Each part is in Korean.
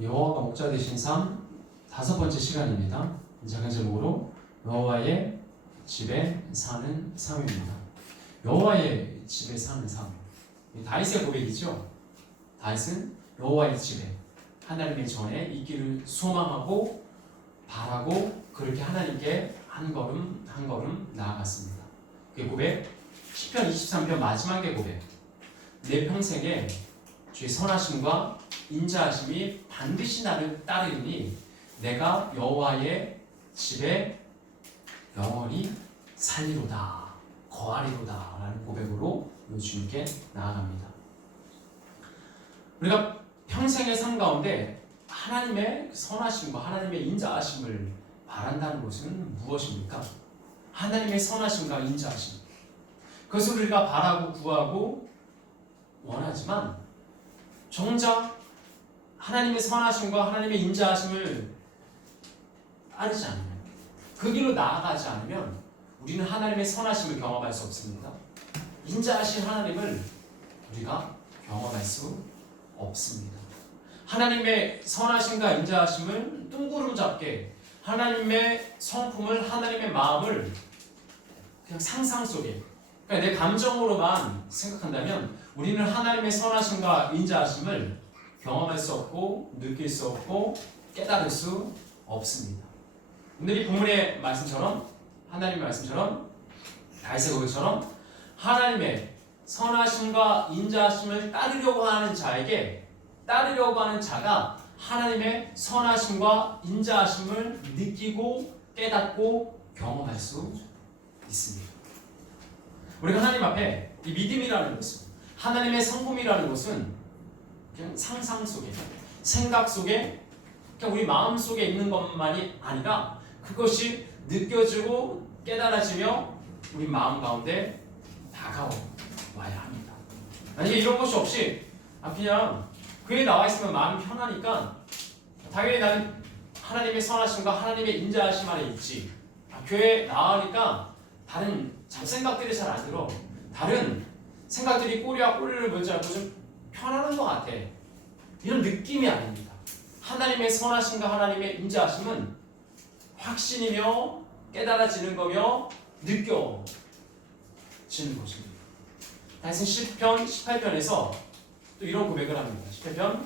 여호와가 목자 되신 삶 다섯 번째 시간입니다. 작은 제목으로 여호와의 집에 사는 삶입니다. 여호와의 집에 사는 삶. 이 다윗의 고백이죠. 다윗은 여호와의 집에 하나님의 전에 있기를 소망하고 바라고 그렇게 하나님께 한 걸음 한 걸음 나아갔습니다. 그 고백 10편 23편 마지막의 고백. 내 평생에 주의 선하심과 인자하심이 반드시 나를 따르니 내가 여호와의 집에 영원히 살리로다 거하리로다 라는 고백으로 주님께 나아갑니다. 우리가 평생의 삶 가운데 하나님의 선하심과 하나님의 인자하심을 바란다는 것은 무엇입니까? 하나님의 선하심과 인자하심. 그것을 우리가 바라고 구하고 원하지만 정작 하나님의 선하심과 하나님의 인자하심을 따르지 않으면 그 길로 나아가지 않으면 우리는 하나님의 선하심을 경험할 수 없습니다. 인자하신 하나님을 우리가 경험할 수 없습니다. 하나님의 선하심과 인자하심을 뚱구름 잡게 하나님의 성품을 하나님의 마음을 그냥 상상 속에 그러니까 내 감정으로만 생각한다면 우리는 하나님의 선하심과 인자하심을 경험할 수 없고 느낄 수 없고 깨달을 수 없습니다. 오늘 이 본문의 말씀처럼 하나님의 말씀처럼 다윗의 고백처럼 하나님의 선하심과 인자하심을 따르려고 하는 자에게 따르려고 하는 자가 하나님의 선하심과 인자하심을 느끼고 깨닫고 경험할 수 있습니다. 우리가 하나님 앞에 이 믿음이라는 것은 하나님의 성품이라는 것은 그냥 상상 속에 생각 속에 그냥 우리 마음 속에 있는 것만이 아니라 그것이 느껴지고 깨달아지며 우리 마음 가운데 다가와야 합니다. 만약에 이런 것이 없이 아 그냥 교회에 나와 있으면 마음이 편하니까 당연히 나는 하나님의 선하심과 하나님의 인자하심 안에 있지. 아, 교회에 나가니까 다른 잡생각들이 잘 안 들어. 다른 생각들이 꼬리와 꼬리를 물지 않고 좀 편안한 것 같아. 이런 느낌이 아닙니다. 하나님의 선하심과 하나님의 인자하심은 확신이며 깨달아지는 거며 느껴지는 것입니다. 다시 10편, 18편에서 또 이런 고백을 합니다. 18편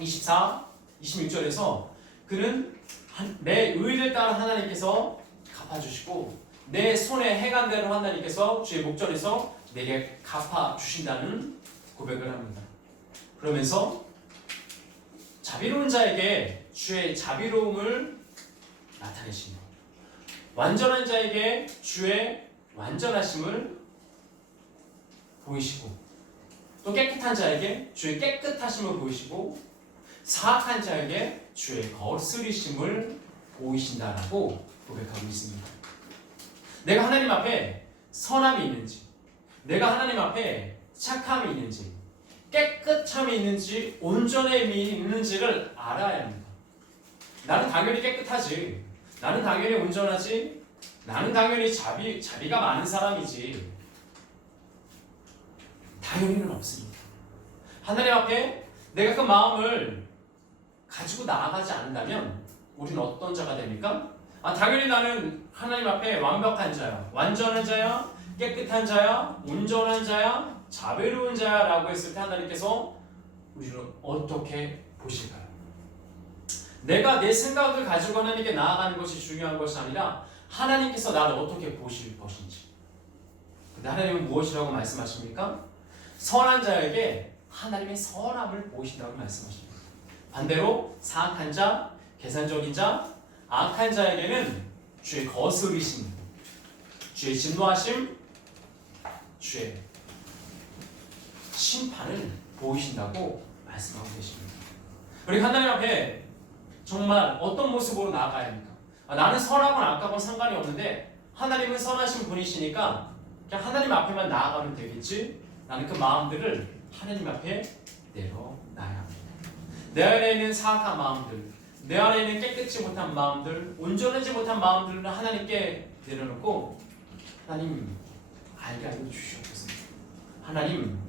24, 26절에서 그는 한- 내 의를 따라 하나님께서 갚아주시고 내 손에 해간 대로 하나님께서 주의 목전에서 내게 갚아주신다는 고백을 합니다. 그러면서 자비로운 자에게 주의 자비로움을 나타내시며 완전한 자에게 주의 완전하심을 보이시고 또 깨끗한 자에게 주의 깨끗하심을 보이시고 사악한 자에게 주의 거스리심을 보이신다라고 고백하고 있습니다. 내가 하나님 앞에 선함이 있는지, 내가 하나님 앞에 착함이 있는지, 깨끗함이 있는지, 온전함이 있는지를 알아야 합니다. 나는 당연히 깨끗하지. 나는 당연히 온전하지. 나는 당연히 자비, 자비가 많은 사람이지. 당연히는 없습니다. 하나님 앞에 내가 그 마음을 가지고 나아가지 않는다면 우리는 어떤 자가 됩니까? 아, 당연히 나는 하나님 앞에 완벽한 자야, 완전한 자야, 깨끗한 자야, 온전한 자야, 자비로운 자야라고 했을 때 하나님께서 우리를 어떻게 보실까요? 내가 내 생각을 가지고 하나님께 나아가는 것이 중요한 것이 아니라 하나님께서 나를 어떻게 보실 것인지. 근데 하나님은 무엇이라고 말씀하십니까? 선한 자에게 하나님의 선함을 보이신다고 말씀하십니다. 반대로 사악한 자, 계산적인 자, 악한 자에게는 주의 거스리심, 주의 진노하심, 주의 심판을 보이신다고 말씀하고 계십니다. 우리 하나님 앞에 정말 어떤 모습으로 나아가야 합니까? 아, 나는 선하건 악하건 상관이 없는데 하나님은 선하신 분이시니까 그냥 하나님 앞에만 나아가면 되겠지? 라는 그 마음들을 하나님 앞에 내려놔야 합니다. 내 안에 있는 사악한 마음들, 내 안에 있는 깨끗지 못한 마음들, 온전하지 못한 마음들을 하나님께 내려놓고 하나님 알게 알려 주시옵소서. 하나님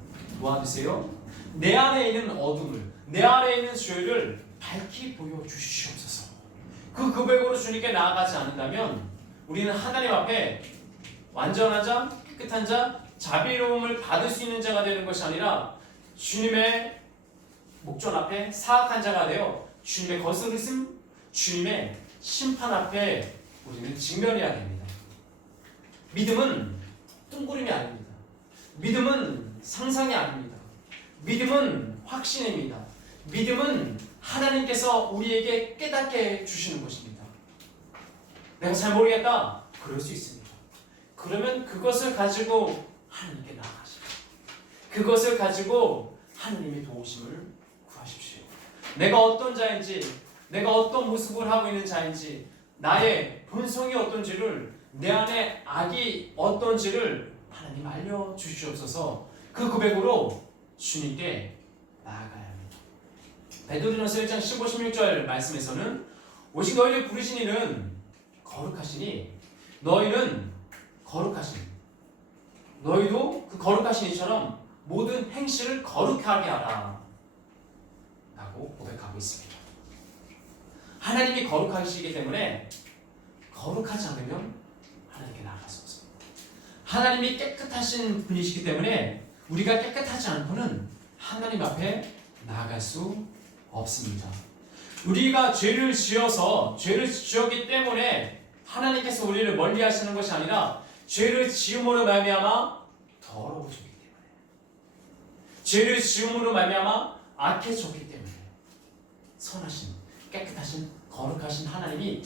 도와주세요. 내 안에 있는 어둠을, 내 안에 있는 죄를 밝히 보여주시옵소서. 그 고백으로 주님께 나아가지 않는다면 우리는 하나님 앞에 완전한 자, 깨끗한 자, 자비로움을 받을 수 있는 자가 되는 것이 아니라 주님의 목전 앞에 사악한 자가 되어 주님의 거스르심, 주님의 심판 앞에 우리는 직면해야 됩니다. 믿음은 뚱구름이 아닙니다. 믿음은 상상이 아닙니다. 믿음은 확신입니다. 믿음은 하나님께서 우리에게 깨닫게 주시는 것입니다. 내가 잘 모르겠다. 그럴 수 있습니다. 그러면 그것을 가지고 하나님께 나아가시고 그것을 가지고 하나님의 도우심을 구하십시오. 내가 어떤 자인지, 내가 어떤 모습을 하고 있는 자인지, 나의 본성이 어떤지를, 내 안에 악이 어떤지를 하나님 알려 주시옵소서. 그 고백으로 주님께 나아가야 합니다. 베드로전서 1장 15, 16절 말씀에서는 오직 너희를 부르신 이는 거룩하시니 너희는 거룩하신 너희도 그 거룩하신 이처럼 모든 행실을 거룩하게 하라 라고 고백하고 있습니다. 하나님이 거룩하시기 때문에 거룩하지 않으면 하나님께 나아갈 수 없습니다. 하나님이 깨끗하신 분이시기 때문에 우리가 깨끗하지 않고는 하나님 앞에 나아갈 수 없습니다. 우리가 죄를 지어서 죄를 지었기 때문에 하나님께서 우리를 멀리 하시는 것이 아니라 죄를 지음으로 말미암아 더러워졌기 때문에 죄를 지음으로 말미암아 악해졌기 때문에 선하신 깨끗하신 거룩하신 하나님이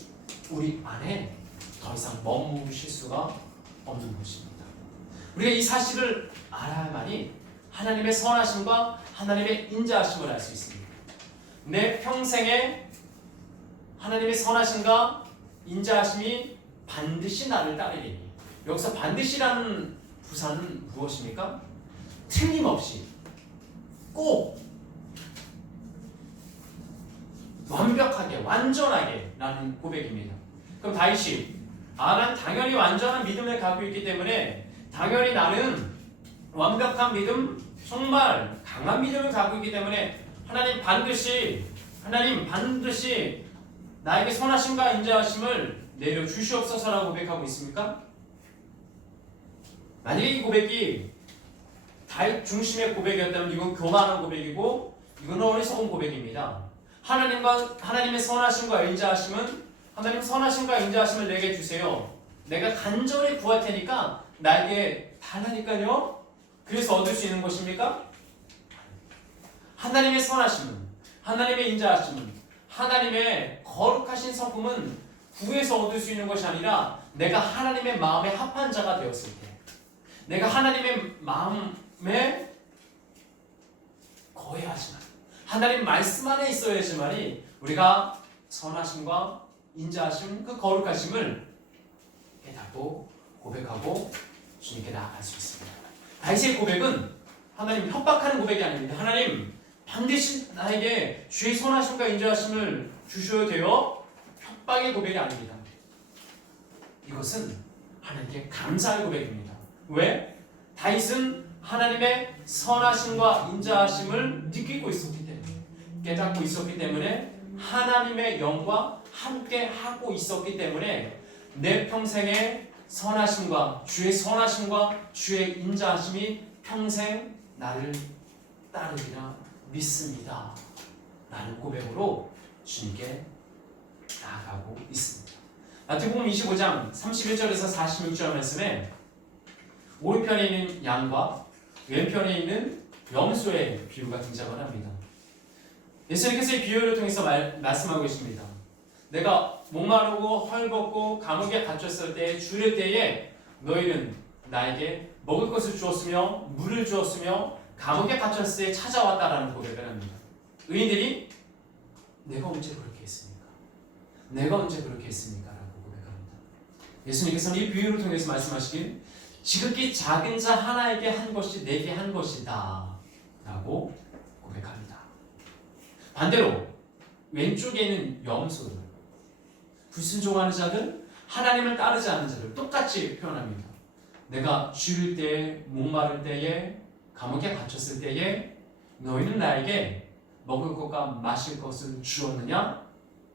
우리 안에 더 이상 머무실 수가 없는 것입니다. 우리가 이 사실을 알아야만이 하나님의 선하심과 하나님의 인자하심을 알 수 있습니다. 내 평생에 하나님의 선하심과 인자하심이 반드시 나를 따르리니 여기서 반드시라는 부사는 무엇입니까? 틀림없이 꼭 완벽하게 완전하게 라는 고백입니다. 그럼 다윗이 아, 난 당연히 완전한 믿음을 갖고 있기 때문에 당연히 나는 완벽한 믿음, 정말 강한 믿음을 갖고 있기 때문에 하나님 반드시 하나님 반드시 나에게 선하심과 인자하심을 내려 주시옵소서라고 고백하고 있습니까? 만약에 이 고백이 다윗 중심의 고백이었다면 이건 교만한 고백이고 이건 어리석은 고백입니다. 하나님과 하나님의 선하심과 인자하심은 하나님 선하심과 인자하심을 내게 주세요. 내가 간절히 구할 테니까 나에게 달라니까요. 그래서 얻을 수 있는 것입니까? 하나님의 선하심은 하나님의 인자하심은 하나님의 거룩하신 성품은 구해서 얻을 수 있는 것이 아니라 내가 하나님의 마음에 합한 자가 되었을 때 내가 하나님의 마음에 거해하지만 하나님 말씀 안에 있어야지만이 우리가 선하심과 인자하심 그 거룩하심을 깨닫고 고백하고 주님께 나아갈 수 있습니다. 다윗의 고백은 하나님 협박하는 고백이 아닙니다. 하나님 반드시 나에게 주의 선하심과 인자하심을 주셔야 돼요. 협박의 고백이 아닙니다. 이것은 하나님께 감사의 고백입니다. 왜? 다윗은 하나님의 선하심과 인자하심을 느끼고 있었기 때문에 깨닫고 있었기 때문에 하나님의 영과 함께 하고 있었기 때문에 내 평생에 선하심과 주의 선하심과 주의 인자하심이 평생 나를 따르리라 믿습니다. 라는 고백으로 주님께 나아가고 있습니다. 마태복음 25장 31절에서 46절 말씀에 오른편에 있는 양과 왼편에 있는 염소의 비유가 등장을 합니다. 예수님께서 이 비유를 통해서 말, 말씀하고 계십니다. 내가 목마르고 헐벗고 감옥에 갇혔을 때 주일 때에 너희는 나에게 먹을 것을 주었으며 물을 주었으며 감옥에 갇혔을 때 찾아왔다라는 고백을 합니다. 의인들이 내가 언제 그렇게 했습니까? 내가 언제 그렇게 했습니까? 라고 고백합니다. 예수님께서는 이 비유를 통해서 말씀하시길 지극히 작은 자 하나에게 한 것이 내게 한 것이다 라고 고백합니다. 반대로 왼쪽에 있는 염소들 불순종하는 자들 하나님을 따르지 않는 자들 똑같이 표현합니다. 내가 줄일 때에 목마를 때에 감옥에 갇혔을 때에 너희는 나에게 먹을 것과 마실 것을 주었느냐?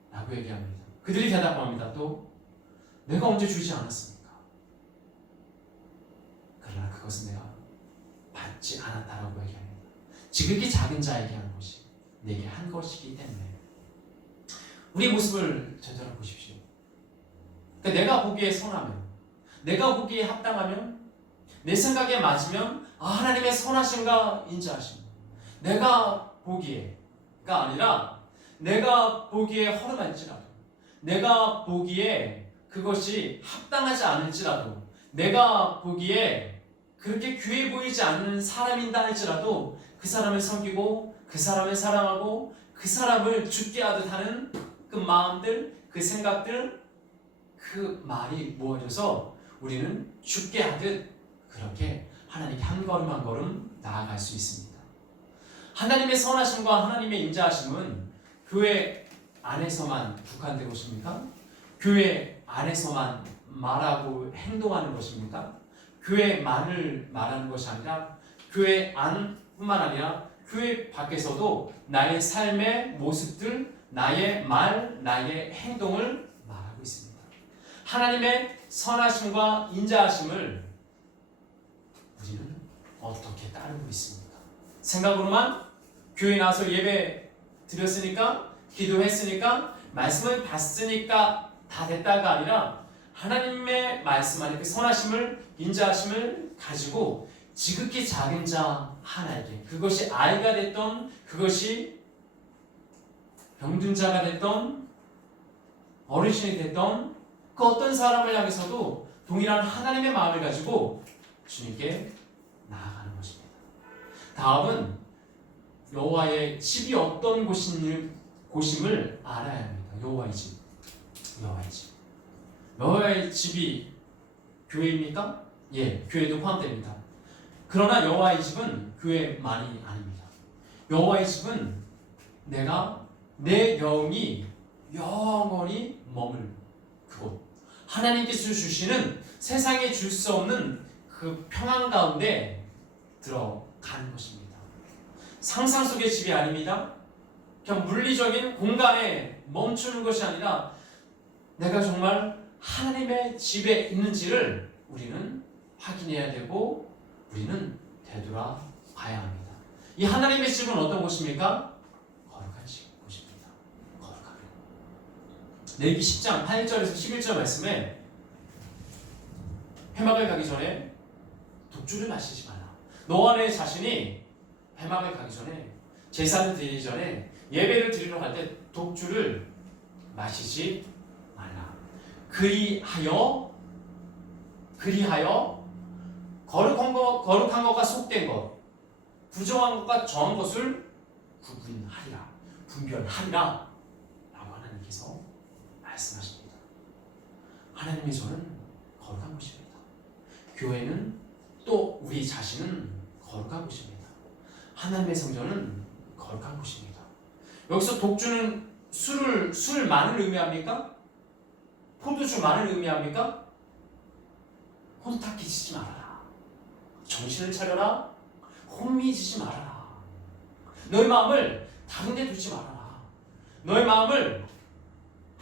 라고 얘기합니다. 그들이 대답합니다. 또 내가 언제 주지 않았습니까? 그러나 그것은 내가 받지 않았다라고 얘기합니다. 지극히 작은 자에게 한 것이 내게 한 것이기 때문에 우리 모습을 되돌아 보십시오. 그러니까 내가 보기에 선하면, 내가 보기에 합당하면, 내 생각에 맞으면 아, 하나님의 선하심과 인자하심. 내가 보기에가 아니라 내가 보기에 허름할지라도, 내가 보기에 그것이 합당하지 않을지라도, 내가 보기에 그렇게 귀해 보이지 않는 사람인다 할지라도 그 사람을 섬기고 그 사람을 사랑하고 그 사람을 죽게 하듯 하는 그 마음들, 그 생각들, 그 말이 모아져서 우리는 죽게 하듯 그렇게 하나님께 한 걸음 한 걸음 나아갈 수 있습니다. 하나님의 선하심과 하나님의 인자하심은 교회 안에서만 국한된 것입니까? 교회 안에서만 말하고 행동하는 것입니까? 교회만을 말하는 것이 아니라 교회 안뿐만 아니라 교회 밖에서도 나의 삶의 모습들, 나의 말, 나의 행동을 말하고 있습니다. 하나님의 선하심과 인자하심을 우리는 어떻게 따르고 있습니까? 생각으로만 교회 나와서 예배 드렸으니까 기도했으니까 말씀을 봤으니까 다 됐다가 아니라 하나님의 말씀 안에 그 선하심을 인자하심을 가지고 지극히 작은 자 하나에게 그것이 아이가 됐던 그것이 병든 자가 됐던 어르신이 됐던 그 어떤 사람을 향해서도 동일한 하나님의 마음을 가지고 주님께 나아가는 것입니다. 다음은 여호와의 집이 어떤 곳인 곳임을 알아야 합니다. 여호와의 집, 여호와의 집, 여호와의 집이 교회입니까? 예, 교회도 포함됩니다. 그러나 여호와의 집은 교회만이 아닙니다. 여호와의 집은 내가 내 영이 영원히 머물 그곳 하나님께서 주시는 세상에 줄 수 없는 그 평안 가운데 들어가는 것입니다. 상상 속의 집이 아닙니다. 그냥 물리적인 공간에 멈추는 것이 아니라 내가 정말 하나님의 집에 있는지를 우리는 확인해야 되고 우리는 되돌아봐야 합니다. 이 하나님의 집은 어떤 곳입니까? 거룩한 집 곳입니다. 거룩한 레기 10장 8절에서 11절 말씀에 회막을 가기 전에 독주를 마시지 마라. 너와 내 자신이 회막을 가기 전에 제사를 드리기 전에 예배를 드리러 갈 때 독주를 마시지 말라. 그리하여 그리하여 거룩한 것 거룩한 것과 속된 것 부정한 것과 정한 것을 구분하리라 분별하리라 말씀하십니다. 하나님의 손은 거룩한 것입니다. 교회는 또 우리 자신은 거룩한 곳입니다. 하나님의 성전은 거룩한 곳입니다. 여기서 독주는 술을 술만을 의미합니까? 포도주만을 의미합니까? 혼탁 끼치지 말아라. 정신을 차려라. 혼미지지 말아라. 너의 마음을 다른 데 두지 말아라. 너의 마음을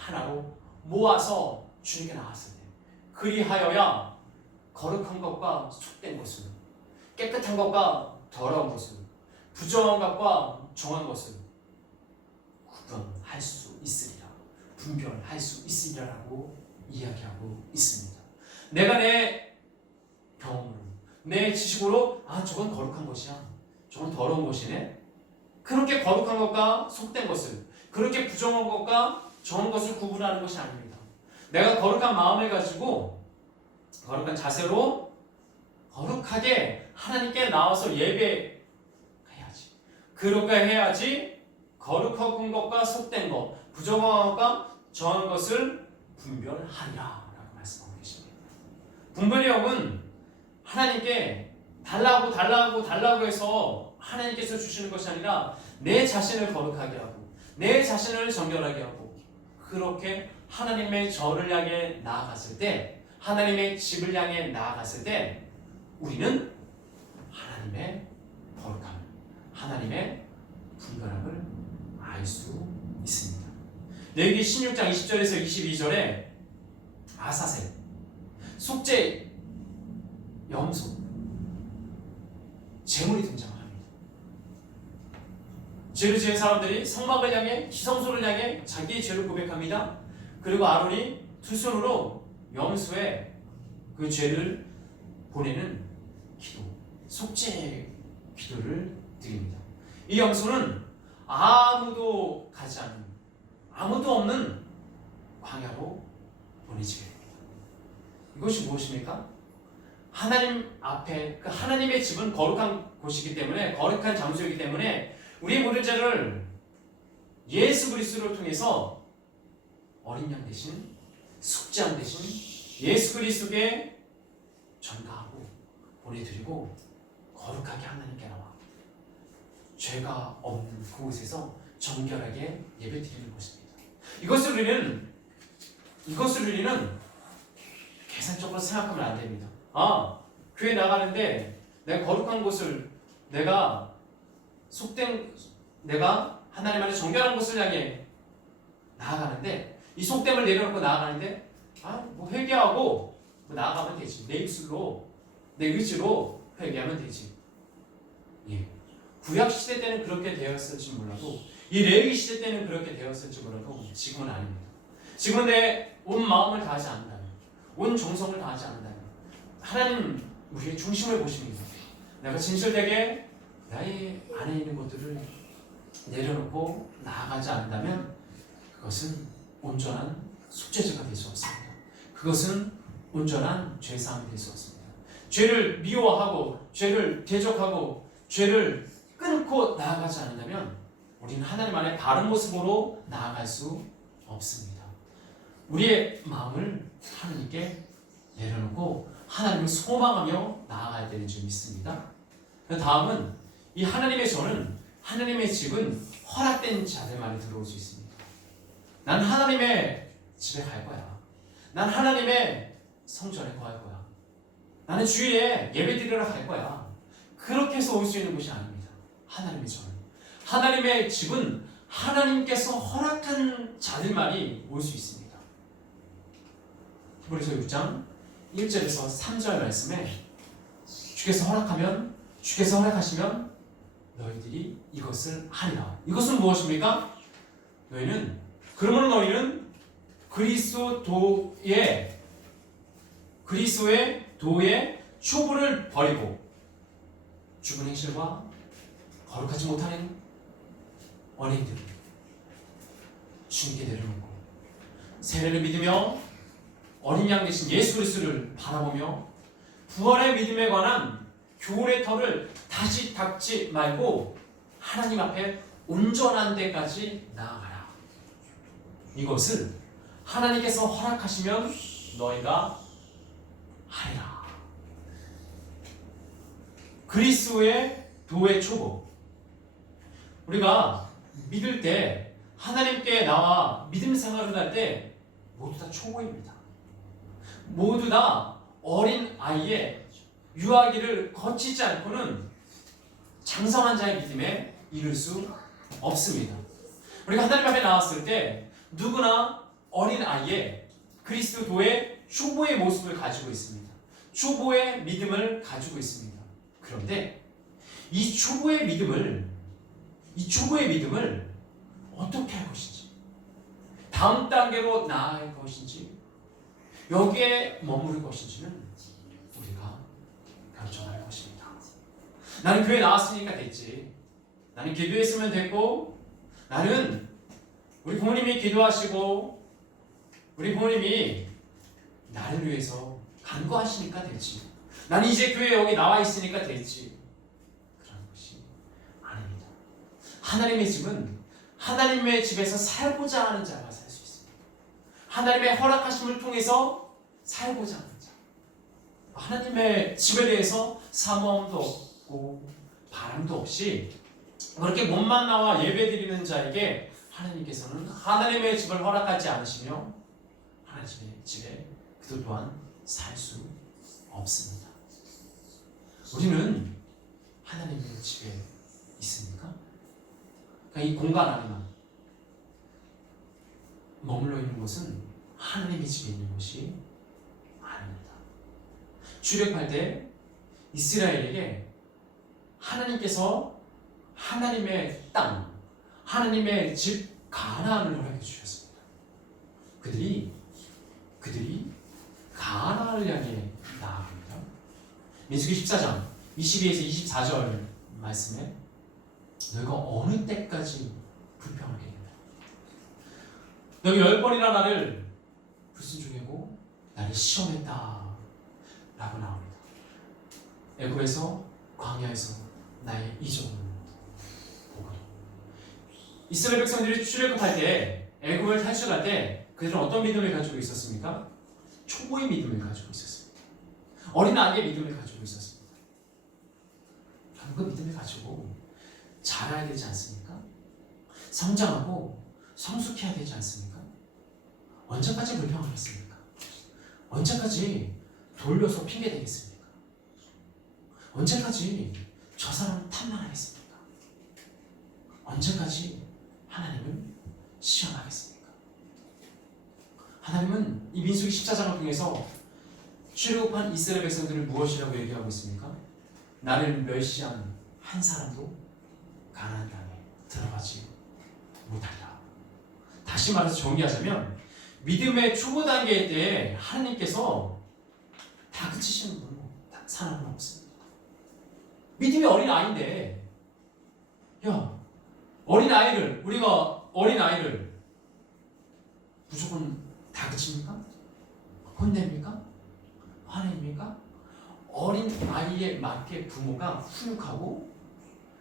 하나로 모아서 주님께 때 그리하여야 거룩한 것과 속된 것을 깨끗한 것과 더러운 것을 부정한 것과 정한 것을 구분할 수 있으리라 분별할 수 있으리라고 이야기하고 있습니다. 내가 내 경험으로 내 지식으로 아 저건 거룩한 것이야 저건 더러운 것이네 그렇게 거룩한 것과 속된 것을 그렇게 부정한 것과 정한 것을 구분하는 것이 아닙니다. 내가 거룩한 마음을 가지고 거룩한 자세로 거룩하게 하나님께 나와서 예배해야지. 그렇게 해야지 거룩한 것과 속된 것, 부정한 것과 정한 것을 분별하리라 라고 말씀하고 계십니다. 분별의 영은 하나님께 달라고 달라고 달라고 해서 하나님께서 주시는 것이 아니라 내 자신을 거룩하게 하고 내 자신을 정결하게 하고 그렇게 하나님의 저를 향해 나아갔을 때 하나님의 집을 향해 나아갔을 때 우리는 하나님의 거룩함, 하나님의 분별함을 알 수 있습니다. 레위기 16장 20절에서 22절에 아사셀 속죄 염소 재물이 등장합니다. 죄를 지은 사람들이 성막을 향해 지성소를 향해 자기의 죄를 고백합니다. 그리고 아론이 두 손으로 염소의 그 죄를 보내는 기도, 속죄 기도를 드립니다. 이 염소는 아무도 가지 않는 아무도 없는 광야로 보내지게 됩니다. 이것이 무엇입니까? 하나님 앞에 그 하나님의 집은 거룩한 곳이기 때문에 거룩한 장소이기 때문에 우리의 모든 죄를 예수 그리스도를 통해서 어린 양 대신 숙제한 대신 예수 그리스도께 전가하고 보내드리고 거룩하게 하나님께 나와 죄가 없는 그곳에서 정결하게 예배드리는 것입니다. 이것을 우리는 이것을 우리는 계산적으로 생각하면 안 됩니다. 아 교회 나가는데 내가 거룩한 곳을 내가 속된 내가 하나님 안에 정결한 곳을 향해 나아가는데 이 속됨을 내려놓고 나아가는데 아 뭐 회개하고 뭐 나아가면 되지. 내 입술로 내 의지로 회개하면 되지. 예. 구약 시대 때는 그렇게 되었을지 몰라도 이 레위 시대 때는 그렇게 되었을지 몰라도 지금은 아닙니다. 지금은 내 온 마음을 다하지 않는다면 온 정성을 다하지 않는다면 하나님 우리의 중심을 보십니다. 내가 진실되게 나의 안에 있는 것들을 내려놓고 나아가지 않는다면 그것은 온전한 숙제자가 될 수 없습니다. 그것은 온전한 죄사함이 될 수 없습니다. 죄를 미워하고 죄를 대적하고 죄를 끊고 나아가지 않는다면 우리는 하나님 안에 바른 모습으로 나아갈 수 없습니다. 우리의 마음을 하나님께 내려놓고 하나님을 소망하며 나아가야 되는 줄 믿습니다. 그 다음은 이 하나님의 전은 하나님의 집은 허락된 자들만이 들어올 수 있습니다. 난 하나님의 집에 갈 거야. 난 하나님의 성전에 거할 거야. 나는 주일에 예배 드리러 갈 거야. 그렇게 해서 올 수 있는 곳이 아닙니다. 하나님의 전은. 하나님의 집은 하나님께서 허락한 자들만이 올 수 있습니다. 히브리서 6장 1절에서 3절 말씀에 주께서 허락하면 주께서 허락하시면 너희들이 이것을 하리라. 이것은 무엇입니까? 너희는 그러므로 너희는 그리스도의 그리스도의 도의 초보를 버리고 죽은 행실과 거룩하지 못하는 원인들 주님께 내려놓고 세례를 믿으며 어린 양 대신 예수 그리스도를 바라보며 부활의 믿음에 관한 교훈의 털을 다시 닦지 말고 하나님 앞에 온전한 데까지 나아가라. 이것을 하나님께서 허락하시면 너희가 하리라. 그리스도의 도의 초보. 우리가 믿을 때 하나님께 나와 믿음 생활을 할 때 모두 다 초보입니다. 모두 다 어린 아이의 유아기를 거치지 않고는 장성한 자의 믿음에 이를 수 없습니다. 우리가 하나님 앞에 나왔을 때 누구나 어린 아이의 그리스도의 초보의 모습을 가지고 있습니다. 초보의 믿음을 가지고 있습니다. 그런데 이 초보의 믿음을 이 초보의 믿음을 어떻게 할 것인지 다음 단계로 나아갈 것인지 여기에 머무를 것인지는 우리가 결정할 것입니다. 나는 교회 나왔으니까 됐지. 나는 기도했으면 됐고, 나는 우리 부모님이 기도하시고, 우리 부모님이 나를 위해서 간구하시니까 됐지. 나는 이제 교회 여기 나와 있으니까 됐지. 그런 것이 아닙니다. 하나님의 집은 하나님의 집에서 살고자 하는 자가 살 수 있습니다. 하나님의 허락하심을 통해서 살고자 하는 자. 하나님의 집에 대해서 사모함도 없고 바람도 없이 그렇게 몸만 나와 예배드리는 자에게 하나님께서는 하나님의 집을 허락하지 않으시며 하나님의 집에 그들 또한 살 수 없습니다. 우리는 하나님의 집에 있습니까? 그러니까 이 공간 안에만 머물러 있는 곳은 하나님의 집에 있는 곳이 아닙니다. 출애굽할 때 이스라엘에게 하나님께서 하나님의 땅, 하나님의 집 가나안을 허락해 주셨습니다. 그들이 그들이 가나안을 향해 나아갑니다. 민수기 14장 22에서 24절 말씀에 너희가 어느 때까지 불평하겠느냐 너희 열 번이나 나를 불순종하고 나를 시험했다 라고 나옵니다. 애굽에서 광야에서 나의 이적을 보거든. 이스라엘 백성들이 출애굽할 때 애굽을 탈출할 때 그들은 어떤 믿음을 가지고 있었습니까? 초보의 믿음을 가지고 있었습니다. 어린 아이의 믿음을 가지고 있었습니다. 여러분 그 믿음을 가지고 자라야 되지 않습니까? 성장하고 성숙해야 되지 않습니까? 언제까지 불평하겠습니까? 언제까지 돌려서 핑계 대겠습니까? 언제까지 저 사람 탓만하겠습니까? 언제까지 하나님을 시험하겠습니까? 하나님은 이 민수기 14장을 통해서 출애굽한 이스라엘 백성들을 무엇이라고 얘기하고 있습니까? 나를 멸시한 한 사람도 가나안 땅에 들어가지 못한다. 다시 말해서 정리하자면 믿음의 초보 단계일 때 하나님께서 다 그치시는 분은 사람은 없습니다. 믿음의 어린 아이인데, 야 어린 아이를 우리가 어린 아이를 무조건 다그칩니까? 혼냅니까? 화냅니까? 어린 아이에 맞게 부모가 훈육하고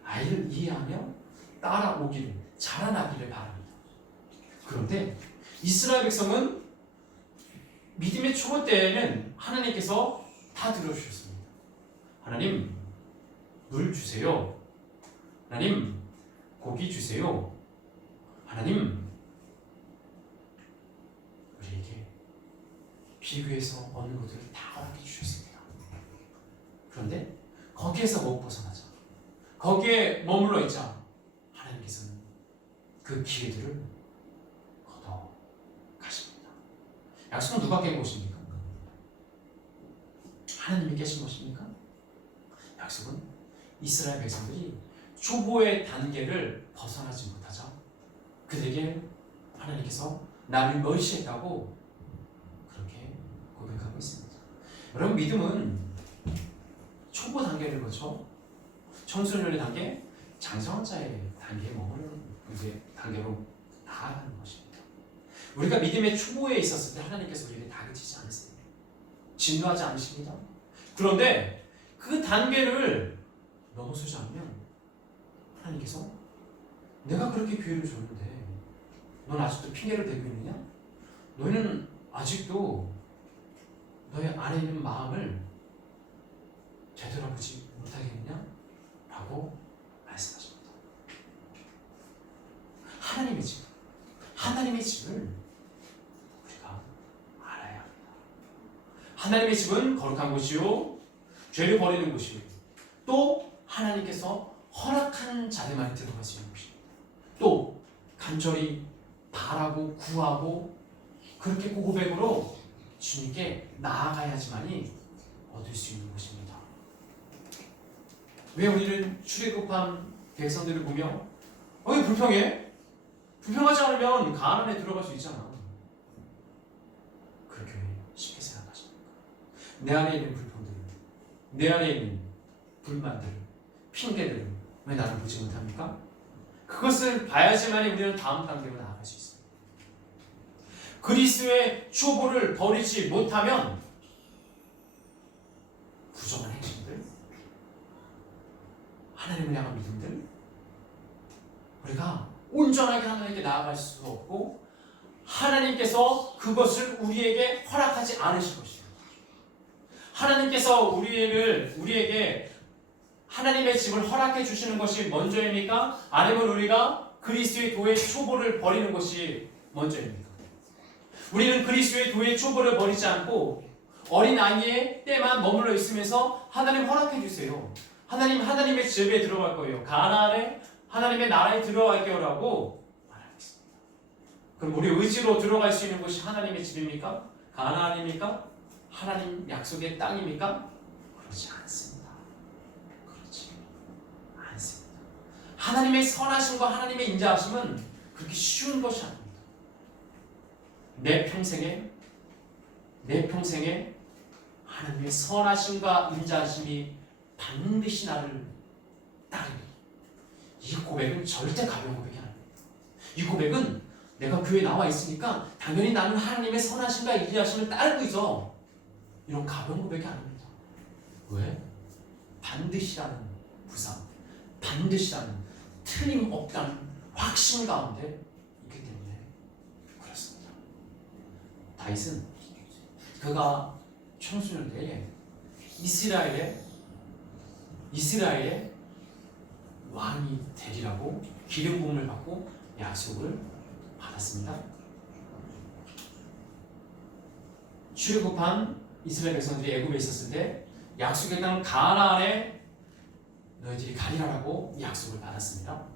아이를 이해하며 따라오기를 자라나기를 바랍니다. 그런데 이스라엘 백성은 믿음의 초보 때에는 하나님께서 다 들어주셨습니다. 하나님 물 주세요. 하나님 고기 주세요. 하나님 우리에게 비교해서 얻는 것들을 다 허락해 주셨습니다. 그런데 거기에서 못 벗어나자. 거기에 머물러 있자. 하나님께서는 그 기회들을 걷어 가십니다. 약속은 누가 깬 것입니까? 하나님이 깨신 것입니까? 약속은 이스라엘 백성들이 초보의 단계를 벗어나지 못하자 그들에게 하나님께서 나를 멸시했다고 그렇게 고백하고 있습니다. 여러분 믿음은 초보 단계를 거쳐 청소년의 단계, 장성자의 단계에 머무르는 이제 단계로 나아가는 것입니다. 우리가 믿음의 초보에 있었을 때 하나님께서 우리를 다그치지 않으세요. 진노하지 않으십니다. 그런데 그 단계를 넘어서지 않으면 하나님께서 내가 그렇게 기회를 줬는데 넌 아직도 핑계를 대고 있느냐? 너희는 아직도 너의 안에 있는 마음을 되돌아보지 못하겠느냐? 라고 말씀하십니다. 하나님의 집, 하나님의 집을 우리가 알아야 합니다. 하나님의 집은 거룩한 곳이요, 죄를 버리는 곳이요, 또 하나님께서 허락하는 자들만이 들어갈 수 있는 곳입니다. 또 간절히 바라고 구하고 그렇게 고백으로 주님께 나아가야지만이 얻을 수 있는 곳입니다. 왜 우리는 출애굽한 백성들을 보며 어이 불평해? 불평하지 않으면 가난에 들어갈 수 있잖아. 그렇게 왜 쉽게 생각하십니까? 내 안에 있는 불평들, 내 안에 있는 불만들, 핑계들 왜 나를 보지 못합니까? 그것을 봐야지만이 우리는 다음 단계로 나아갈 수 있습니다. 그리스도의 추보를 버리지 못하면 부정한 행실들, 하나님을 향한 믿음들, 우리가 온전하게 하나님께 나아갈 수 없고 하나님께서 그것을 우리에게 허락하지 않으실 것이에요. 하나님께서 우리를 우리에게 하나님의 집을 허락해 주시는 것이 먼저입니까? 아니면 우리가 그리스도의 도의 초보를 버리는 것이 먼저입니까? 우리는 그리스도의 도의 초보를 버리지 않고 어린 아이의 때만 머물러 있으면서 하나님 허락해 주세요. 하나님 하나님의 집에 들어갈 거예요. 가나안에 하나님의 나라에 들어갈게요라고 말하겠습니다. 그럼 우리 의지로 들어갈 수 있는 곳이 하나님의 집입니까? 가나안입니까? 하나님 약속의 땅입니까? 그렇지 않습니다. 그렇지 않습니다. 하나님의 선하심과 하나님의 인자하심은 그렇게 쉬운 것이 아닙니다. 내 평생에 내 평생에 하나님의 선하심과 인자하심이 반드시 나를 따르니 이 고백은 절대 가벼운 고백이 아닙니다. 이 고백은 내가 교회에 나와 있으니까 당연히 나는 하나님의 선하심과 인자하심을 따르고 있어. 이런 가벼운 고백이 아닙니다. 왜? 반드시라는 부상, 반드시라는 틀림없다는 확신 가운데 있기 때문에 그렇습니다. 다윗은 그가 청소년 때에 이스라엘의 이스라엘의 왕이 되리라고 기름 부음을 받고 약속을 받았습니다. 출애굽한 이스라엘 백성들이 애굽에 있었을 때 약속의 땅 가나안에 너희들이 가리라라고 약속을 받았습니다.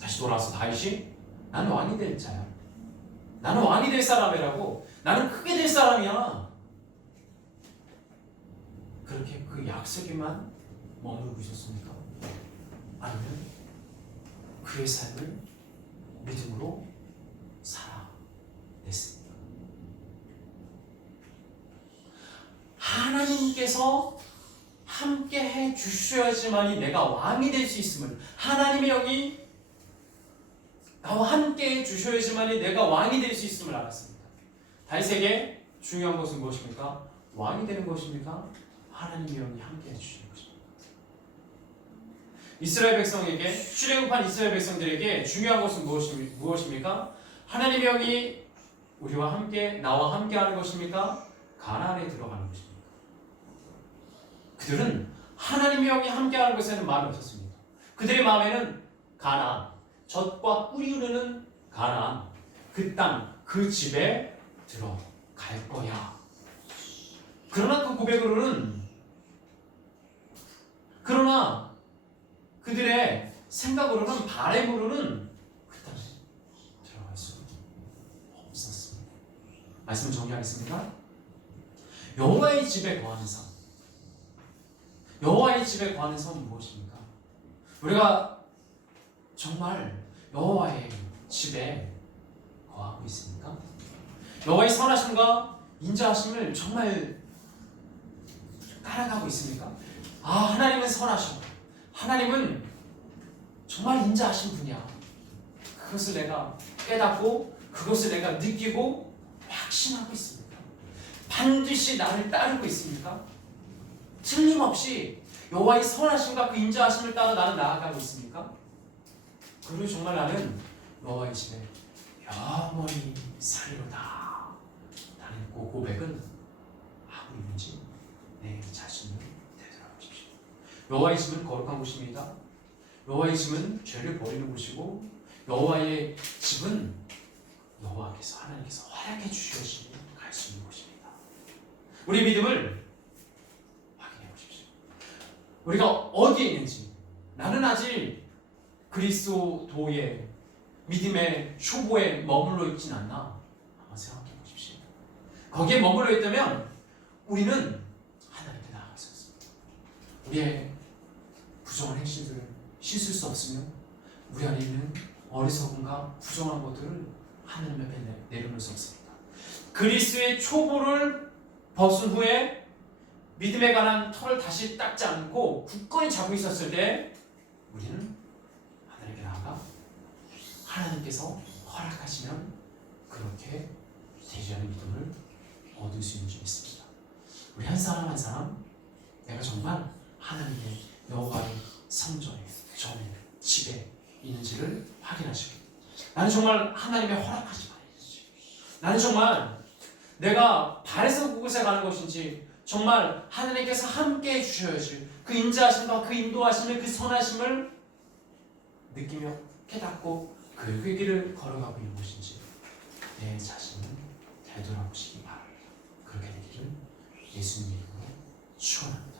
다시 돌아와서 다윗이 나는 왕이 될 자야. 나는 왕이 될 사람이라고. 나는 크게 될 사람이야. 그렇게 그 약속에만 머무르고 있었습니까? 아니면 그의 삶을 믿음으로 살아냈습니까? 하나님께서 함께 해 주셔야지만이 내가 왕이 될 수 있음을 하나님의 영이 나와 함께 해 주셔야지만이 내가 왕이 될 수 있음을 알았습니다. 다윗에게 중요한 것은 무엇입니까? 왕이 되는 것입니까? 하나님의 영이 함께 해 주시는 것입니다. 이스라엘 백성에게 출애굽한 이스라엘 백성들에게 중요한 것은 무엇입- 무엇입니까? 하나님의 영이 우리와 함께 나와 함께 하는 것입니까? 가나안에 들어가는 것입니까? 그들은 하나님의 영이 함께 하는 것에는 마음이 없었습니다. 그들의 마음에는 가나안, 젖과 꿀이 흐르는 가나안, 그 땅, 그 집에 들어갈 거야. 그러나 그 고백으로는 그러나 그들의 생각으로는 바램으로는 그 땅에 들어갈 수 없었습니다. 말씀 정리하겠습니다. 여호와의 집에 거하는 삶. 여호와의 집에 거하는 삶은 무엇입니까? 우리가 정말 여호와의 집에 거하고 있습니까? 여호와의 선하심과 인자하심을 정말 따라가고 있습니까? 아 하나님은 선하셔. 하나님은 정말 인자하신 분이야. 그것을 내가 깨닫고 그것을 내가 느끼고 확신하고 있습니까? 반드시 나를 따르고 있습니까? 틀림없이 여호와의 선하심과 그 인자하심을 따라 나는 나아가고 있습니까? 그리고 정말 나는 여호와의 집에 영원히 살리로다. 나는 그 고백은 하고 있는지 내 자신을 되돌아보십시오. 여호와의 집은 거룩한 곳입니다. 여호와의 집은 죄를 버리는 곳이고 여호와의 집은 여호와께서 하나님께서 허락해 주셔야지 갈수 있는 곳입니다. 우리 믿음을. 우리가 어디에 있는지 나는 아직 그리스도의 믿음의 초보에 머물러 있진 않나 한번 생각해 보십시오. 거기에 머물러 있다면 우리는 하나님께 나아가 있었습니다. 우리의 부정한 행실들을 씻을 수 없으면 우리 안에 있는 어리석음과 부정한 것들을 하나님 앞에 내- 내려놓을 수 없습니다. 그리스의 초보를 벗은 후에 믿음에 관한 털을 다시 닦지 않고 굳건히 잡고 있었을 때 우리는 하나님께 나아가 하나님께서 허락하시면 그렇게 되리라는 믿음을 얻을 수 있는 줄 믿습니다. 우리 한 사람 한 사람 내가 정말 하나님의 여호와의 성전에 전에 집에 있는지를 확인하시고 나는 정말 하나님의 허락하지 말아야지. 나는 정말 내가 발에서 그곳에 가는 것인지 정말 하나님께서 함께 해주셔야지 그 인자하심과 그 인도하심의 그 선하심을 느끼며 깨닫고 그 길을 걸어가고 있는 것인지 내 자신을 되돌아보시기 바랍니다. 그렇게 되기를 예수님 이름으로 축원합니다.